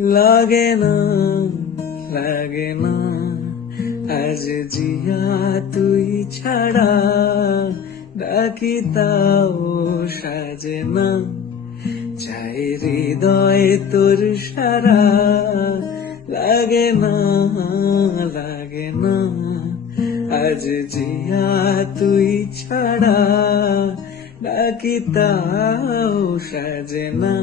লাগে না লাগে না আজ জিয়া তুই ছাড়া ডাকি তাও সাজে না চাই হৃদয় তোর সারা লাগে না আজ জিয়া তুই ছাড়া ডাকি তাও সাজে না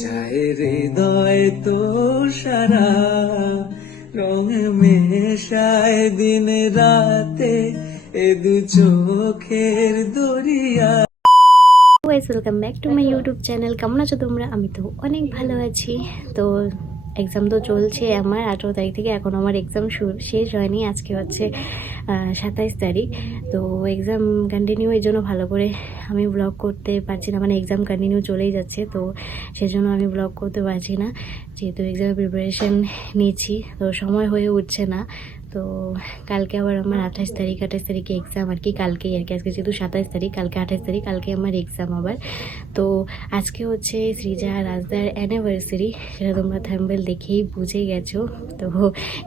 চাই হৃদয় তোর সারা রং মেশায় দিন রাতে এ দু চোখের দরিয়া। Welcome back to my YouTube channel. কেমন আছো তোমরা? আমি তো অনেক ভালো আছি। তো এক্সাম তো চলছে আমার 18 তারিখ থেকে, এখন আমার এক্সাম শেষ হয়নি। আজকে হচ্ছে 27 তারিখ। তো এক্সাম কন্টিনিউ, এই জন্য ভালো করে আমি ব্লগ করতে পারছি না, মানে এক্সাম কন্টিনিউ চলেই যাচ্ছে, তো সেজন্য আমি ব্লগ করতে পারছি না, যেহেতু এক্সামের প্রিপারেশন নিয়েছি, তো সময় হয়ে উঠছে না। তো কালকে আবার আমার 28 তারিখে এক্সাম আর কি, কালকেই আর কি। আজকে যেহেতু 27 তারিখ, কালকে 28 তারিখ, কালকে আমার এক্সাম আবার। তো আজকে হচ্ছে সৃজা রাজদার অ্যানিভার্সারি, সেটা তোমরা থাম্বনেল দেখেই বুঝে গেছো। তো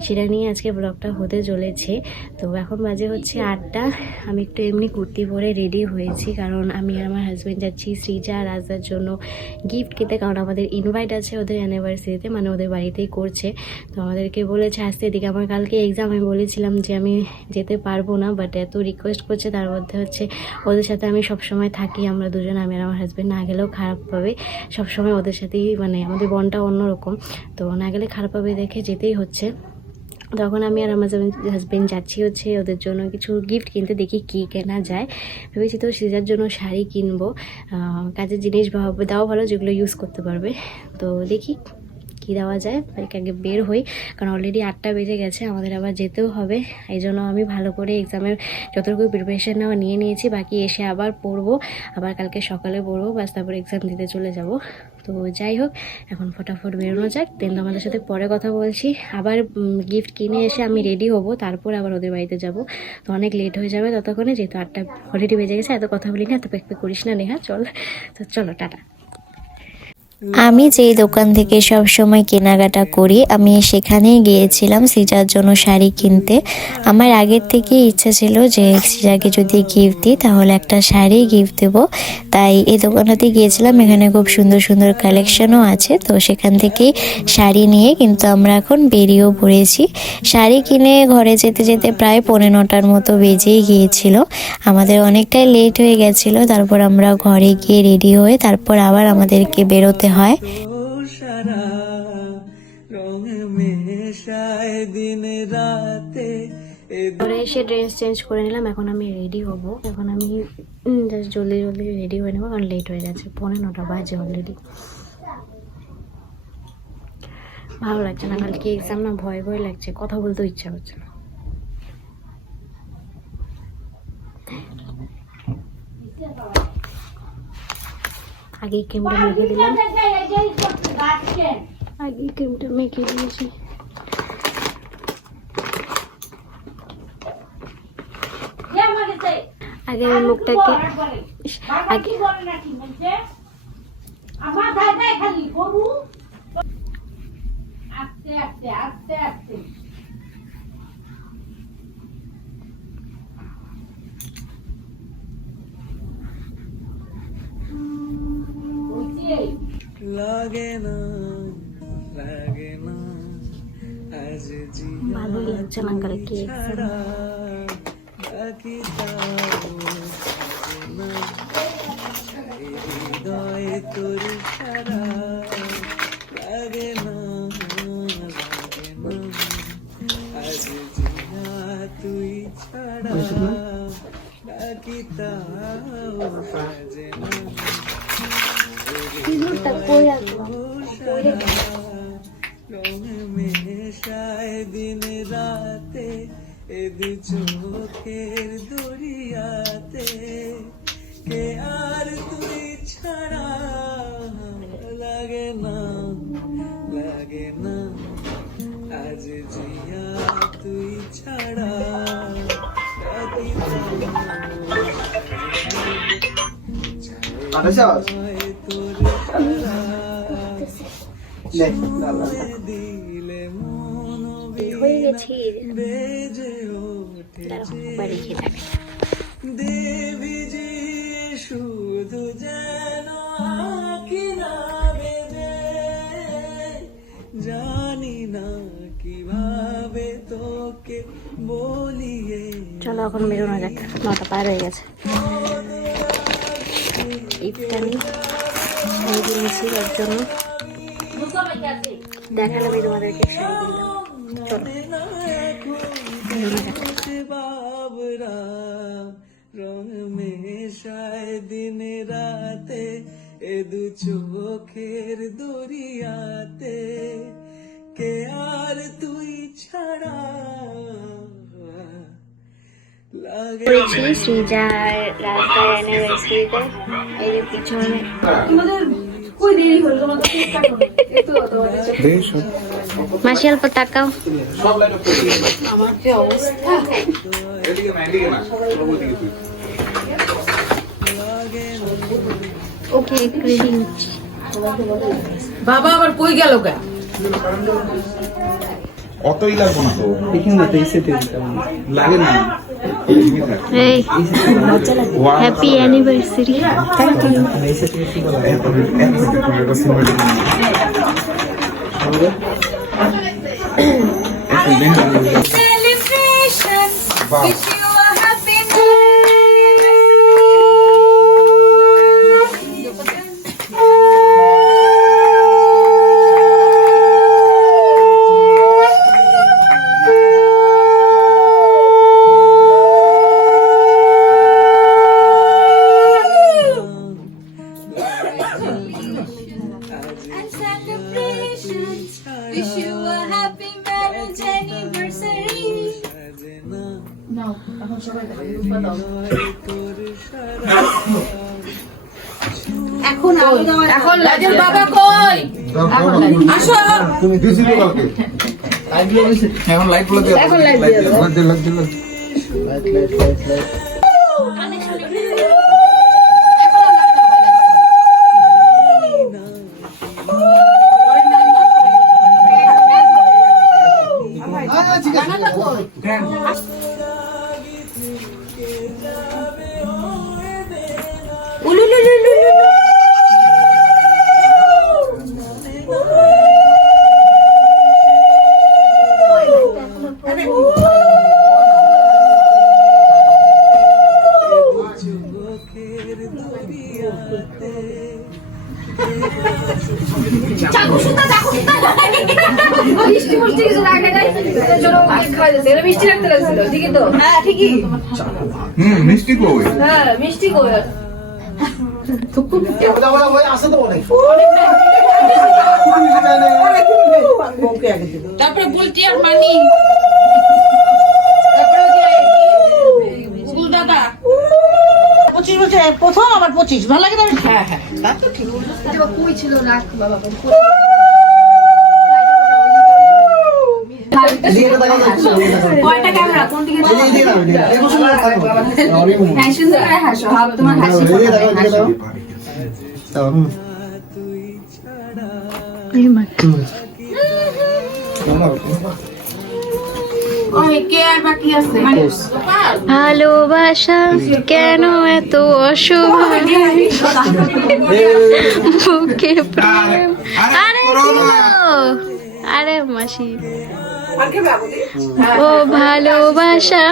সেটা নিয়ে আজকে ব্লগটা হতে চলেছে। তো এখন বাজে হচ্ছে 8টা। আমি একটু এমনি কুর্তি পরে রেডি হয়েছি, কারণ আমি আর আমার হাজব্যান্ড যাচ্ছি সৃজা রাজদার জন্য গিফট কিনতে, কারণ আমাদের ইনভাইট আছে ওদের অ্যানিভার্সারিতে, মানে ওদের বাড়িতেই করছে। তো আমাদেরকে বলেছে আসতে, এদিকে আমার কালকে এক্সাম, আমি বলেছিলাম যে আমি যেতে পারবো না, বাট এত রিকোয়েস্ট করছে, তার মধ্যে হচ্ছে ওদের সাথে আমি সবসময় থাকি, আমরা দুজন, আমি আর আমার হাজব্যান্ড। না গেলেও খারাপ পাবে, সবসময় ওদের সাথেই, মানে আমাদের বনটা অন্যরকম, তো না গেলে খারাপ পাবে দেখে যেতেই হচ্ছে। তখন আমি আর আমার হাজব্যান্ড যাচ্ছি হচ্ছে ওদের জন্য কিছু গিফট কিনতে, দেখি কি কেনা যায়। ভেবেছি তো সৃজার জন্য শাড়ি কিনবো, কাজের জিনিস দেওয়া ভালো, যেগুলো ইউজ করতে পারবে। তো দেখি কী দেওয়া যায়, আগে বের হই, কারণ অলরেডি 8টা বেজে গেছে, আমাদের আবার যেতেও হবে। এই জন্য আমি ভালো করে এক্সামের যতটুকু প্রিপারেশন নেওয়া নিয়ে নিয়েছি, বাকি এসে আবার পড়বো, আবার কালকে সকালে পড়বো, বাস তারপর এক্সাম দিতে চলে যাব। তো যাই হোক, এখন ফটাফট বেরোনো যাক, দেন তোমাদের সাথে পরে কথা বলছি। আবার গিফট কিনে এসে আমি রেডি হব, তারপর আবার ওদের বাড়িতে যাব। তো অনেক লেট হয়ে যাবে ততক্ষণে, যেহেতু 8টা অলরেডি বেজে গেছে। এত কথা বলি না, এত প্যাক করিস না নেহা, চল। তো চলো, টাটা। আমি যেই দোকান থেকে সব সময় কেনাকাটা করি, আমি সেখানেই গিয়েছিলাম সৃজার জন্য শাড়ি কিনতে। আমার আগের থেকে ইচ্ছা ছিল যে সৃজাকে যদি গিফট দিই তাহলে একটা শাড়ি গিফট দেবো, তাই এই দোকানটাতে গিয়েছিলাম। এখানে খুব সুন্দর সুন্দর কালেকশনও আছে, তো সেখান থেকেই শাড়ি নিয়ে কিন্তু আমরা এখন বেরিয়েও পড়েছি। শাড়ি কিনে ঘরে যেতে যেতে প্রায় 9:15টার মতো বেজেই গিয়েছিল, আমাদের অনেকটাই লেট হয়ে গেছিল। তারপর আমরা ঘরে গিয়ে রেডি হয়ে তারপর আবার আমাদেরকে বেরোতে হয়। সারা রং মেশায় দিন রাতে পরে এসে ড্রেস চেঞ্জ করে নিলাম, এখন আমি রেডি হব। এখন আমি জাস্ট জলদি রেডি হয়ে নেবো, কারণ লেট হয়ে গেছে, 9:15 বাজে অলরেডি। ভালো লাগছে না, কালকে এক্সাম না, ভয় লাগছে, কথা বলতেও ইচ্ছা হচ্ছে না। আগে ক্রিমটা মেখে দিলাম, দিয়েছি। আগে আমি মুখটাকে আগে লাগে না আজ ভালোই লাগছে না কালকে ছাড়া বাকি তাও না চাই হৃদয় তোর সারা লাগে না আজ জিয়া তুই ছাড়া বাকি তাও সাজে না রং মেশায় দিন রাতে এ দু চোখের দরিয়াতে কে আর তুই ছাড়া লাগে না আজ জিয়া তুই ছাড়া তোর দিলে মন হয়ে গেছি বেজে ওঠেছে বাড়ি খেয়ে দেবী জি শুধু যেন আঁকি না বেজে জানি না কিভাবে তোকে বলিয়ে চলো এখন বেরোনো যাক, 9টা পার হয়ে গেছে। ইফতারি কিনেছি ওর জন্য, দেখালাম তোমাদেরকে শাড়ি কিনতে। চলো বেরোনো যাক। বাবরা রং মেশায় দিন রাতে এ দু চোখের দরিয়াতে কে আর তুই ছাড়া লাগে করেছি সৃজার রাজদার অ্যানিভার্সারিতে। এই যে পিছনে মাসি অল্প টাকাও। আমার যে অবস্থা, ওকে ক্রিঞ্জ। বাবা আবার কই গেল গা? অতই লাগবো না তো লাগে না এই happy anniversary. Wish you a happy marriage anniversary. এখন লাজের বাবা কই? আসো। তুমি দিছিলি কালকে এখন লাইট গুলো দিয়ে এখন লাইট দিয়ে মিষ্টি কই মিষ্টি কই? তারপরে বুলটি আর মানি, তারপরে গুগল দাদা 25 বলছে প্রথম, আবার 25 ভালো লাগে না? হ্যাঁ হ্যাঁ তা তো ঠিক। কই ছিল রাখ বাবা কয়টা ক্যামেরা কোন দিকে? হ্যাঁ সুন্দর করে হাসো, তোমার হাসি ভালোবাসা কেন এত অসহায় বুকে প্রেম। আরে আরে মাসি, ও ভালোবাসা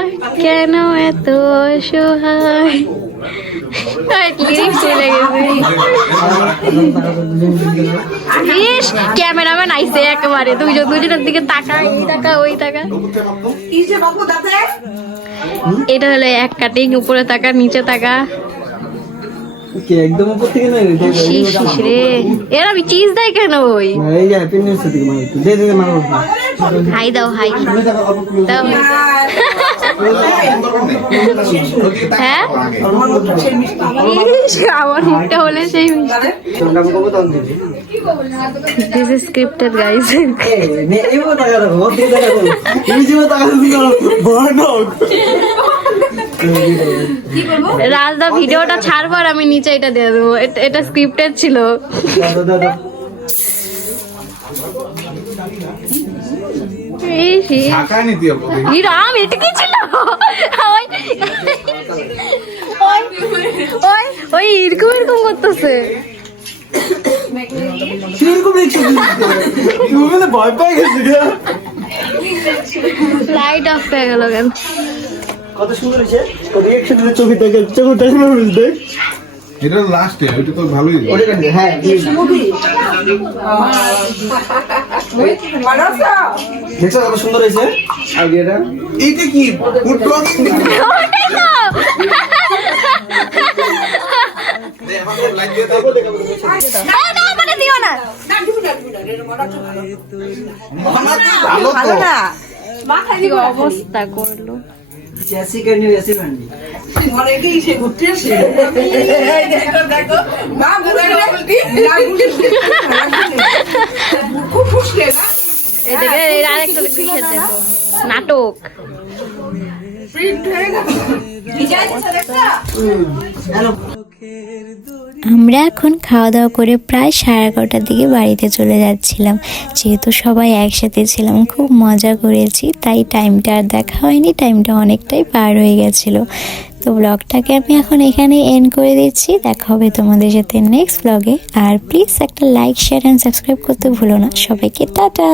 কেন এত অসহায়। লিরিক্স চলে গেছে। ক্যামেরাম্যান আইসে একেবারে দুজনের দিকে তাকা, এই তাকা ওই তাকা। এটা হলো এক কাটিং, উপরে তাকা নিচে তাকা। একদম উপর থেকে না রে এরা আমি চিজ দেয় কেন? ওই হাই দাও, হাই দাও। হ্যাঁ আমার মুখটা হলে সেই this is scripted guys. Rajda ভিডিওটা ছাড়বার আমি নিচে এটা দিয়ে দেবো, এটা স্ক্রিপ্টেড ছিল। ঢাকায় নিতে হবে দেখি। এই রাম, এটা কি ছিল? ওই ওই ওই এরকম এরকম করতেছে। কিরকম রিকশা তুমি বলে ভয় পেয়ে গেছি গা। লাইট অফ হয়ে গেল কেন? কত সুন্দর হয়েছে রিয়াকশন দিতে, চোখে দেখে চোখে দেখে দেখ। এটা লাস্টে, ওইটা তো ভালোই। হ্যাঁ দেখছো কত সুন্দর হয়েছে আইডিয়াটা। এইটা কি ফুড ব্লগিং? ওটাই তো। লাইক দিয়ে তারপর দেখাবো। না মানে দিও না। ভালো তো। কি অবস্থা করলো। ऐसी करनी हो ऐसी बननी। ঘরে কি সে ঘুরতে আসে? এই দেখো দেখো মা বুঝাইলে লাল গুলি খুব খুশি না। এদিকে এর আরেকটা কিসের দেখো নাটক। প্রিন্ট হয়ে গেল ডিজাইন আছে দেখটা। আমরা এখন খাওয়া দাওয়া করে প্রায় 11:30টার দিকে বাড়িতে চলে যাচ্ছিলাম। যেহেতু সবাই একসাথে ছিলাম, খুব মজা করেছি, তাই টাইমটা আর দেখা হয়নি, টাইমটা অনেকটাই পার হয়ে গেছিলো। তো ব্লগটাকে আমি এখন এখানে এন্ড করে দিচ্ছি। দেখা হবে তোমাদের সাথে নেক্সট ব্লগে। আর প্লিজ একটা লাইক, শেয়ার অ্যান্ড সাবস্ক্রাইব করতে ভুলো না। সবাইকে টাটা।